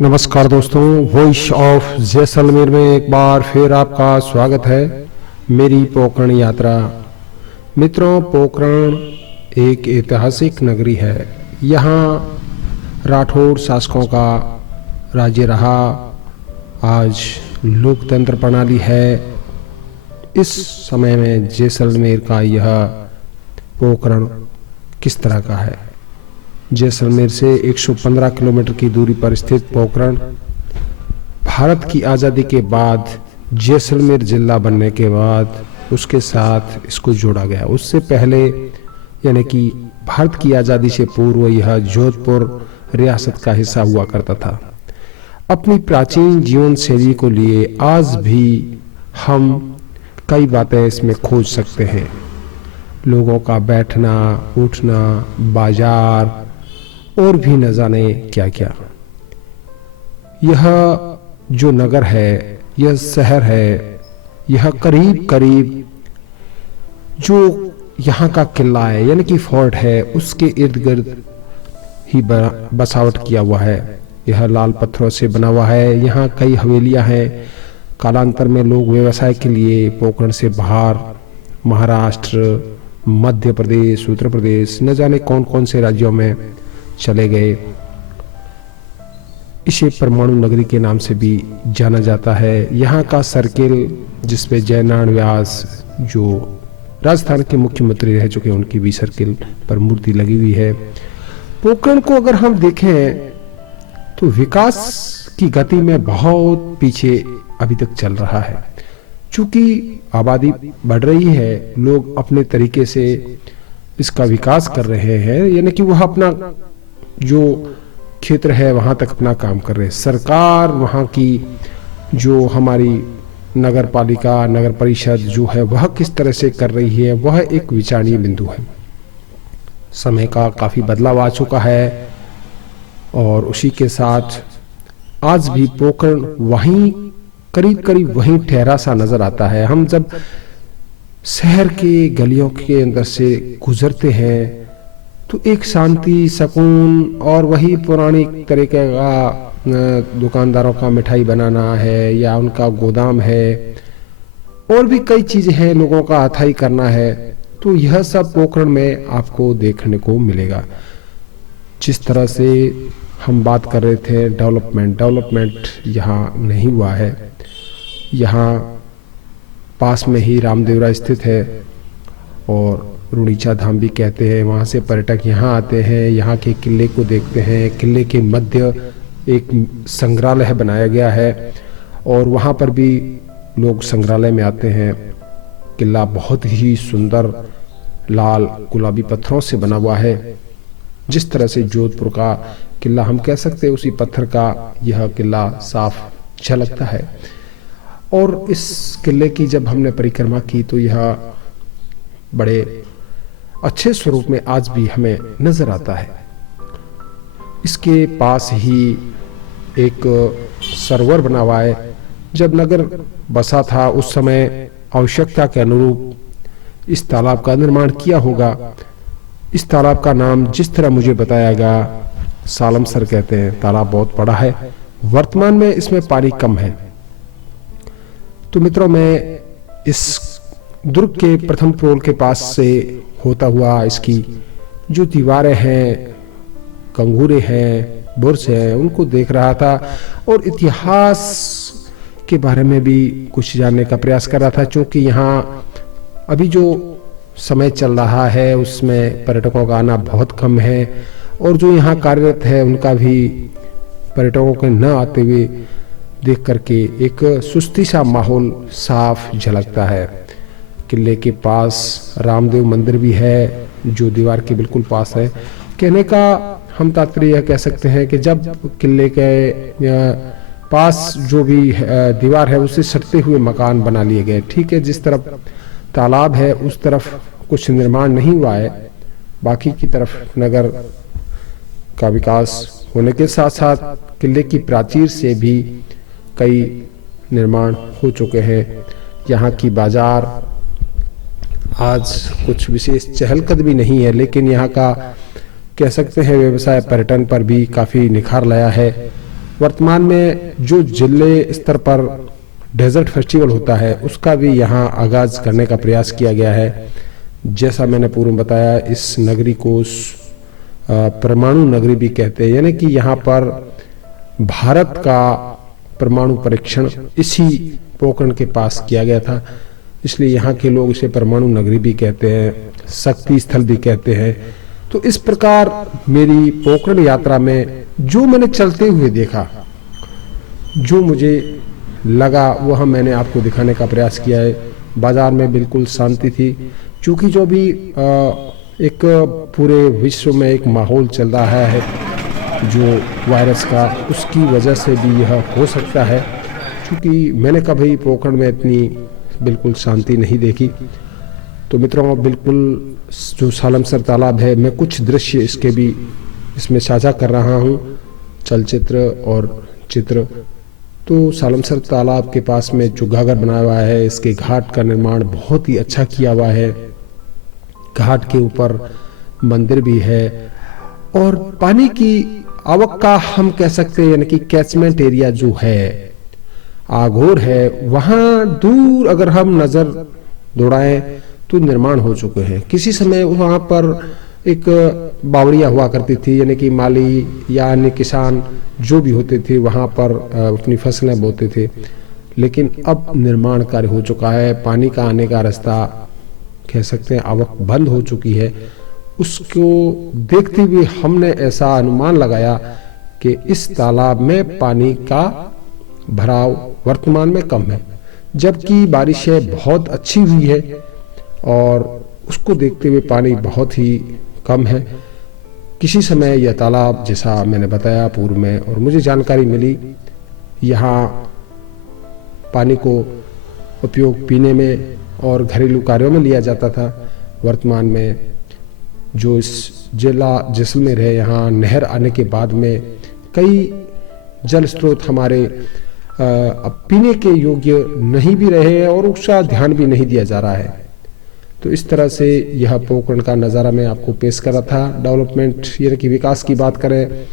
नमस्कार दोस्तों, voice of Jaisalmer में एक बार फिर आपका स्वागत है। मेरी पोखरण यात्रा। मित्रों, पोखरण एक ऐतिहासिक नगरी है। यहाँ राठौड़ शासकों का राज्य रहा। आज लोकतंत्र प्रणाली है। इस समय में जैसलमेर का यह पोखरण किस तरह का है। जैसलमेर से 115 किलोमीटर की दूरी पर स्थित पोखरण भारत की आज़ादी के बाद जैसलमेर जिला बनने के बाद उसके साथ इसको जोड़ा गया। उससे पहले यानी कि भारत की आज़ादी से पूर्व यह जोधपुर रियासत का हिस्सा हुआ करता था। अपनी प्राचीन जीवन शैली को लिए आज भी हम कई बातें इसमें खोज सकते हैं। लोगों का बैठना, उठना, बाजार और भी न जाने क्या क्या। यह जो नगर है, यह शहर है, यह करीब करीब जो यहाँ का किला है यानी कि फोर्ट है, उसके इर्द गिर्द ही बसावट किया हुआ है। यह लाल पत्थरों से बना हुआ है। यहाँ कई हवेलियाँ हैं। कालांतर में लोग व्यवसाय के लिए पोखरण से बाहर महाराष्ट्र, मध्य प्रदेश, उत्तर प्रदेश, न जाने कौन कौन से राज्यों में चले गए। इसे परमाणु नगरी के नाम से भी जाना जाता है। यहाँ का सर्किल जिसपे जयनारायण व्यास जो राजस्थान के मुख्यमंत्री रह चुके हैं, उनकी भी सर्किल पर मूर्ति लगी हुई है। पोखरण को अगर हम देखें तो विकास की गति में बहुत पीछे अभी तक चल रहा है। चूंकि आबादी बढ़ रही है, लोग अपने तरीके से इसका विकास कर रहे हैं, यानी कि वह अपना जो क्षेत्र है वहां तक अपना काम कर रहे हैं। सरकार वहां की जो हमारी नगर पालिका, नगर परिषद जो है वह किस तरह से कर रही है, वह एक विचारणीय बिंदु है। समय का काफी बदलाव आ चुका है और उसी के साथ आज भी पोखरण वहीं करीब करीब वहीं ठहरा सा नजर आता है। हम जब शहर के गलियों के अंदर से गुजरते हैं तो एक शांति, सुकून और वही पुरानी तरीके का दुकानदारों का मिठाई बनाना है या उनका गोदाम है और भी कई चीजें हैं, लोगों का हथाई करना है, तो यह सब पोखरण में आपको देखने को मिलेगा। जिस तरह से हम बात कर रहे थे डेवलपमेंट यहाँ नहीं हुआ है। यहाँ पास में ही रामदेवरा स्थित है और रुड़ीचा धाम भी कहते हैं। वहाँ से पर्यटक यहाँ आते हैं, यहाँ के किले को देखते हैं। किले के मध्य एक संग्रहालय बनाया गया है और वहाँ पर भी लोग संग्रहालय में आते हैं। किला बहुत ही सुंदर लाल गुलाबी पत्थरों से बना हुआ है। जिस तरह से जोधपुर का किला हम कह सकते हैं, उसी पत्थर का यह किला साफ झलकता है। और इस किले की जब हमने परिक्रमा की तो यह बड़े अच्छे स्वरूप में आज भी हमें नजर आता है। इसके पास ही एक सरोवर बना हुआ है। जब नगर बसा था उस समय आवश्यकता के अनुरूप इस तालाब का निर्माण किया होगा। इस तालाब का नाम जिस तरह मुझे बताया गया सालमसर कहते हैं। तालाब बहुत बड़ा है। वर्तमान में इसमें पानी कम है। तो मित्रों, मैं इस दुर्ग के प्रथम फ्लोर के पास से होता हुआ इसकी जो दीवारें हैं, कंगूरे हैं, बुर्ज हैं, उनको देख रहा था और इतिहास के बारे में भी कुछ जानने का प्रयास कर रहा था। क्योंकि यहाँ अभी जो समय चल रहा है उसमें पर्यटकों का आना बहुत कम है और जो यहाँ कार्यरत है उनका भी पर्यटकों के न आते हुए देख करके एक सुस्ती सा माहौल साफ झलकता है। किले के पास रामदेव मंदिर भी है जो दीवार के बिल्कुल पास है। कहने का हम तात्पर्य यह कह सकते हैं कि जब किले के पास जो भी दीवार है उससे सटते हुए मकान बना लिए गए। ठीक है, जिस तरफ तालाब है उस तरफ कुछ निर्माण नहीं हुआ है, बाकी की तरफ नगर का विकास होने के साथ साथ किले की प्राचीर से भी कई निर्माण हो चुके हैं। यहाँ की बाजार आज कुछ विशेष चहलकदमी नहीं है, लेकिन यहाँ का कह सकते हैं व्यवसाय पर्यटन पर भी काफी निखार लाया है। वर्तमान में जो जिले स्तर पर डेजर्ट फेस्टिवल होता है उसका भी यहाँ आगाज करने का प्रयास किया गया है। जैसा मैंने पूर्व में बताया, इस नगरी को परमाणु नगरी भी कहते हैं, यानी कि यहाँ पर भारत का परमाणु परीक्षण इसी पोखरण के पास किया गया था, इसलिए यहाँ के लोग इसे परमाणु नगरी भी कहते हैं, शक्ति स्थल भी कहते हैं। तो इस प्रकार मेरी पोखरण यात्रा में जो मैंने चलते हुए देखा, जो मुझे लगा, वह मैंने आपको दिखाने का प्रयास किया है। बाजार में बिल्कुल शांति थी, क्योंकि जो भी एक पूरे विश्व में एक माहौल चल रहा है जो वायरस का, उसकी वजह से भी यह हो सकता है, क्योंकि मैंने कभी पोखरण में इतनी बिल्कुल शांति नहीं देखी। तो मित्रों, बिल्कुल जो सालमसर तालाब है, मैं कुछ दृश्य इसके भी इसमें साझा कर रहा हूँ, चलचित्र और चित्र। तो सालमसर तालाब के पास में जो घाघर बनाया हुआ है, इसके घाट का निर्माण बहुत ही अच्छा किया हुआ है। घाट के ऊपर मंदिर भी है और पानी की आवक का हम कह सकते हैं, यानी कि कैचमेंट एरिया जो है, आघोर है, वहां दूर अगर हम नजर दौड़ाएं तो निर्माण हो चुके हैं। किसी समय वहां पर एक बावड़िया हुआ करती थी, यानी कि माली या अन्य किसान जो भी होते थे वहां पर अपनी फसलें बोते थे, लेकिन अब निर्माण कार्य हो चुका है। पानी का आने का रास्ता कह सकते हैं आवक बंद हो चुकी है। उसको देखते हुए हमने ऐसा अनुमान लगाया कि इस तालाब में पानी का भराव वर्तमान में कम है, जबकि बारिशें बहुत अच्छी हुई है और उसको देखते हुए पानी बहुत ही कम है। किसी समय यह तालाब, जैसा मैंने बताया पूर्व में और मुझे जानकारी मिली, यहाँ पानी को उपयोग पीने में और घरेलू कार्यों में लिया जाता था। वर्तमान में जो इस जिला जैसलमेर है, यहाँ नहर आने के बाद में कई जल स्रोत हमारे अब पीने के योग्य नहीं भी रहे हैं और उसका ध्यान भी नहीं दिया जा रहा है। तो इस तरह से यह पोखरण का नज़ारा मैं आपको पेश कर रहा था। डेवलपमेंट यानी कि विकास की बात करें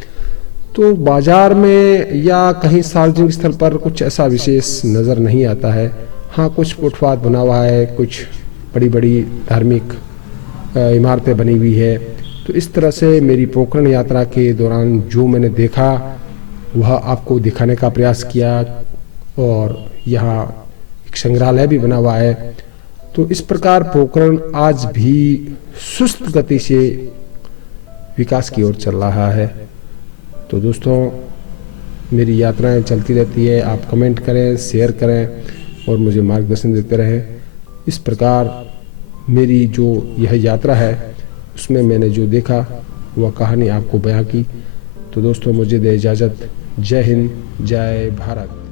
तो बाजार में या कहीं सार्वजनिक स्थल पर कुछ ऐसा विशेष नज़र नहीं आता है। हाँ, कुछ फुटपाथ बना हुआ है, कुछ बड़ी बड़ी धार्मिक इमारतें बनी हुई है। तो इस तरह से मेरी पोखरण यात्रा के दौरान जो मैंने देखा वह आपको दिखाने का प्रयास किया। और यहाँ एक संग्रहालय भी बना हुआ है। तो इस प्रकार पोखरण आज भी सुस्त गति से विकास की ओर चल रहा है। तो दोस्तों, मेरी यात्राएं चलती रहती है। आप कमेंट करें, शेयर करें और मुझे मार्गदर्शन देते रहें। इस प्रकार मेरी जो यह यात्रा है उसमें मैंने जो देखा वह कहानी आपको बयां की। तो दोस्तों, मुझे दे इजाज़त। जय हिंद, जय भारत।